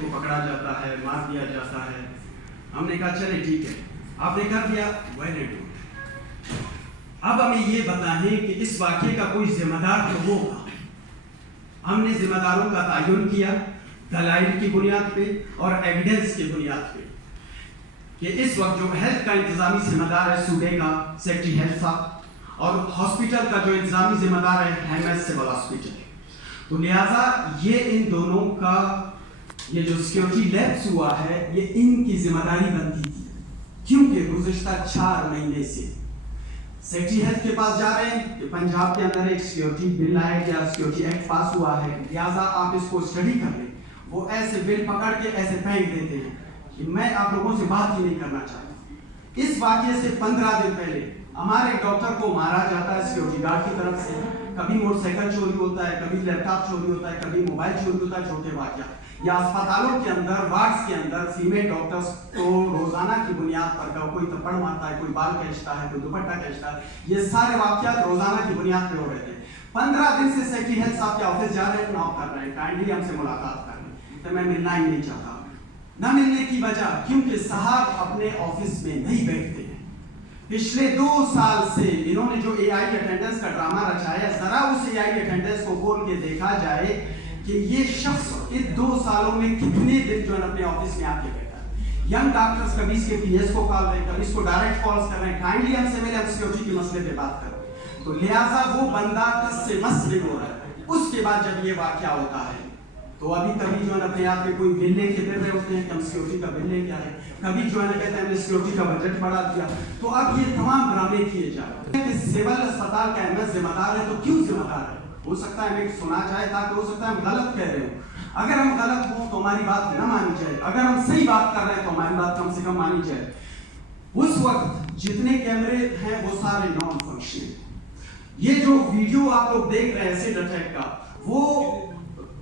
کو پکڑا جاتا ہے، مار دیا جاتا ہے. ہم نے کہا چلے ٹھیک ہے، آپ نے کر دیا، اب ہمیں یہ بتائیں کہ اس واقعے کا کوئی ذمہ دار تو ہوگا. ہم نے ذمہ داروں کا تعین کیا دلائل کی بنیاد پہ اور ایویڈنس کی بنیاد پہ کہ اس وقت جو ہیلتھ کا انتظامی ذمہ دار ہے صوبے کا سیکٹری ہیلتھ صاحب، اور ہاسپٹل کا جو انتظامی ذمہ دار ہے احمد سول ہاسپٹل. تو لہٰذا یہ ان دونوں کا یہ جو سیکیورٹی لیپس ہوا ہے یہ ان کی ذمہ داری بنتی تھی، کیونکہ گزشتہ 4 مہینے سے سیکٹری ہیلتھ کے پاس جا رہے ہیں کہ پنجاب کے اندر ایک سیکیورٹی بل آیا یا سیکیورٹی ایکٹ پاس ہوا ہے، لہٰذا آپ اس کو اسٹڈی کر لیں. وہ ایسے بل پکڑ کے ایسے پھینک دیتے ہیں کہ میں آپ لوگوں سے بات ہی نہیں کرنا چاہتا. اس واقعے سے 15 دن پہلے ہمارے ڈاکٹر کو مارا جاتا ہے سیکیورٹی گارڈ کی طرف سے. کبھی موٹر سائیکل چوری ہوتا ہے، کبھی لیپ ٹاپ چوری ہوتا ہے، کبھی موبائل چوری ہوتا ہے. چھوٹے واقعات یا اسپتالوں کے اندر وارڈز کے اندر فیمیل ڈاکٹرز کو روزانہ کی بنیاد پر کوئی تھپڑ مارتا ہے، کوئی بال کھینچتا ہے، کوئی دوپٹہ کھینچتا ہے. یہ سارے واقعات روزانہ کی بنیاد پہ ہو رہے تھے. 15 دن سے سیکٹری ہیلتھ صاحب کے آفس جا رہے ہیں، نوک کر رہے ہیں کائنڈلی ہم سے ملاقات کر رہے ہیں. تو میں ملنا ہی نہیں چاہتا. نہ ملنے کی وجہ کیونکہ صاحب اپنے آفس میں نہیں بیٹھتے ہیں. پچھلے 2 سال سے انہوں نے جو اے آئی اٹینڈنس کا ڈرامہ رچایا، ذرا اس اے آئی اٹینڈنس کو کھول کے دیکھا جائے کہ یہ شخص اس 2 سالوں میں کتنے دن جو ہے اپنے آفس میں آ کے بیٹھا ہے. ینگ ڈاکٹرز کبھی اس کے پی ایس کو کال رہے ہیں، کبھی اس کو ڈائریکٹ کالز کر رہے ہیں، کائنڈلی ہم سے ملے، ہم سیکیورٹی کے مسئلے پہ بات کر رہے ہیں. تو لہٰذا وہ بندہ کس سے مسئلے ہو رہا ہے. اس کے بعد جب یہ واقعہ ہوتا ہے تو ابھی کبھی جو ہے اپنے آپ میں کوئی بل لے کے دے رہے ہوتے ہیں کہ ہم سیکیورٹی کا بل لے کے آئے، کبھی جو ہے نا کہتے ہیں ہم نے سیکیورٹی کا بجٹ بڑھا دیا. تو اب یہ تمام ڈرامے کیے جا رہے ہیں کہ سول اسپتال کا احمد ذمہ دار ہے. تو کیوں ذمہ دار ہے؟ ہو سکتا ہے ہمیں سنا جائے تاکہ ہو سکتا ہے ہم غلط کہہ رہے ہوں. اگر ہم غلط ہوں تو ہماری بات نہ مانی جائے، اگر ہم صحیح بات کر رہے ہیں تو ہماری بات کم سے کم مانی جائے. اس وقت جتنے کیمرے ہیں وہ سارے نان فنکشنل. یہ جو ویڈیو آپ لوگ دیکھ رہے ہیں ایسڈ اٹیک کا، وہ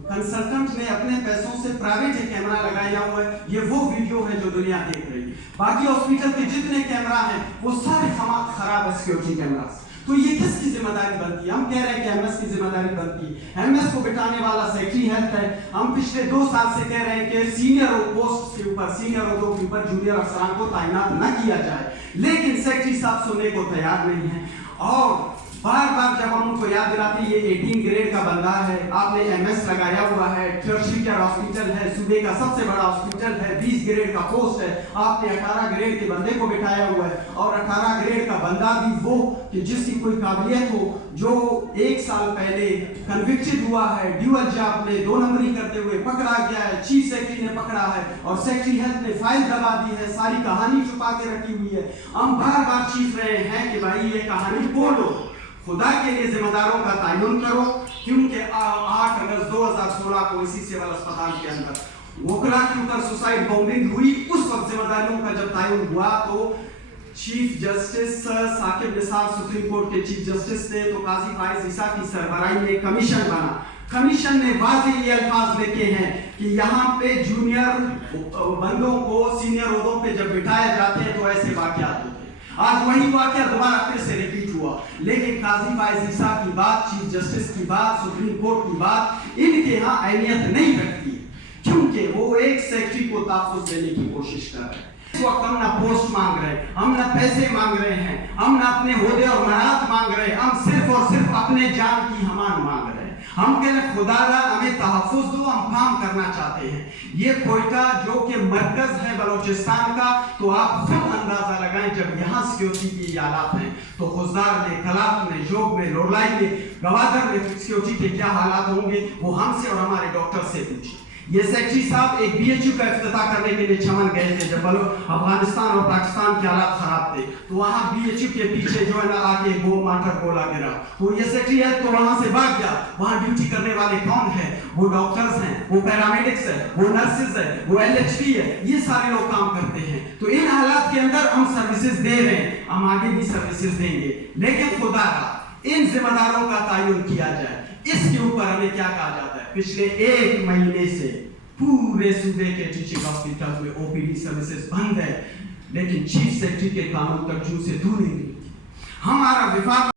کنسلٹنٹ نے اپنے پیسوں سے پرائیویٹ ایک کیمرہ لگایا ہوا ہے. یہ وہ ویڈیو ہے جو دنیا دیکھ رہی ہے. باقی ہاسپٹل کے جتنے کیمرہ ہیں وہ سارے خراب ہے سیکیورٹی کیمراز. تو یہ کس کی ذمہ داری بنتی ہے؟ ہم کہہ رہے ہیں کہ ایم ایس کی ذمہ داری بنتی ہے. ایم ایس کو بٹانے والا سیکٹری ہیلتھ ہے. ہم پچھلے 2 سال سے کہہ رہے ہیں کہ سینئر پوسٹ کے اوپر، سینئر عہدوں کے اوپر جونیئر افسران کو تعینات نہ کیا جائے، لیکن سیکٹری صاحب سننے کو تیار نہیں ہیں. اور بار بار جب ہم ان کو یاد دلاتے ہیں یہ 18 گریڈ کا بندہ ہے، آپ نے ایم ایس لگایا ہوا ہے، ٹرشری کیئر ہاسپٹل ہے، صوبے کا سب سے بڑا ہاسپٹل ہے، 20 گریڈ کا پوسٹ ہے، آپ نے 18 گریڈ کے بندے کو بٹھایا ہوا ہے. اور 18 گریڈ کا بندہ بھی وہ کہ جس کی کوئی قابلیت ہو، جو 1 سال پہلے کنوکٹڈ ہوا ہے ڈیول جاب میں 2 نمبری کرتے ہوئے پکڑا گیا ہے، چیف سیکرٹری نے پکڑا ہے اور سیکٹری ہیلتھ نے فائل دبا دی ہے، ساری کہانی چھپا کے رکھی ہوئی ہے. ہم بار بار چیخ رہے ہیں کہ بھائی یہ کہانی بولو، خدا کے لیے ذمہ داروں کا تعین کرو. کیونکہ 8 اگست 2016 کو اسی سول اسپتال کے اندر وکلا کے اوپر سوسائڈ بمبنگ ہوئی. اس وقت ذمہ داریوں کا جب تعین ہوا تو chief justice Saqib Nisar supreme court کے چیف جسٹس تھے، تو قاضی فائز عیسیٰ کی سربراہی میں کمیشن بنا. کمیشن نے واضح یہ الفاظ لکھے ہیں کہ یہاں پہ جونیئر بندوں کو سینئر عہدوں پہ جب بٹھائے جاتے ہیں تو ایسے واقعات ہوتے ہیں. آج وہی واقعہ دوبارہ پھر سے ریپیٹ ہوا، لیکن قاضی فائز عیسیٰ کی بات، چیف جسٹس کی بات، سپریم کورٹ کی بات ان کے ہاں اہمیت نہیں رکھتی ہے، کیونکہ وہ ایک سیکٹری کو تحفظ دینے کی کوشش کر رہے ہیں. اس وقت ہم نہ پوسٹ مانگ رہے ہیں، ہم نہ پیسے مانگ رہے ہیں، ہم نہ اپنے عہدے اور منات مانگ رہے ہیں، ہم صرف اور صرف اپنے جان کی امان مانگ رہے ہیں. ہم کہہ رہے ہیں خدا را ہمیں تحفظ دو، ہم کام کرنا چاہتے ہیں. یہ کوئٹہ جو کہ مرکز ہے بلوچستان کا، تو آپ خود اندازہ لگائیں جب یہاں سیکیورٹی کی حالات ہیں تو خزدار میں، کلات میں، جوگ میں، لوڑلائی میں، گوادر میں سیکیورٹی کے کیا حالات ہوں گے وہ ہم سے اور ہمارے ڈاکٹر سے پوچھیں. یہ سیکٹری صاحب ایک بی ایچ یو کا افتتاح کرنے کے لیے چمن گئے تھے جب افغانستان اور پاکستان کے حالات خراب تھے، تو وہاں بی ایچ یو کے پیچھے جو ہے نا آگے وہ مارٹر گولا گرا. تو یہ سیکٹری ہے تو وہاں سے بھاگ گیا. وہاں ڈیوٹی کرنے والے کون ہیں؟ وہ ڈاکٹرز ہیں، وہ پیرامیڈکس ہیں، وہ نرسز ہیں، وہ ایل ایچ پی ہے. یہ سارے لوگ کام کرتے ہیں. تو ان حالات کے اندر ہم سروسز دے رہے ہیں، ہم آگے بھی سروسز دیں گے، لیکن خدا کا ان ذمہ داروں کا تعین کیا جائے. اس کے اوپر ہمیں کیا کہا جاتا ہے؟ پچھلے 1 مہینے سے پورے صوبے کے ٹیچنگ ہاسپٹل میں او پی ڈی سروسز بند ہے، لیکن چیف سیکرٹری کے قانون ترجمہ سے دور نہیں. ہمارا وفاق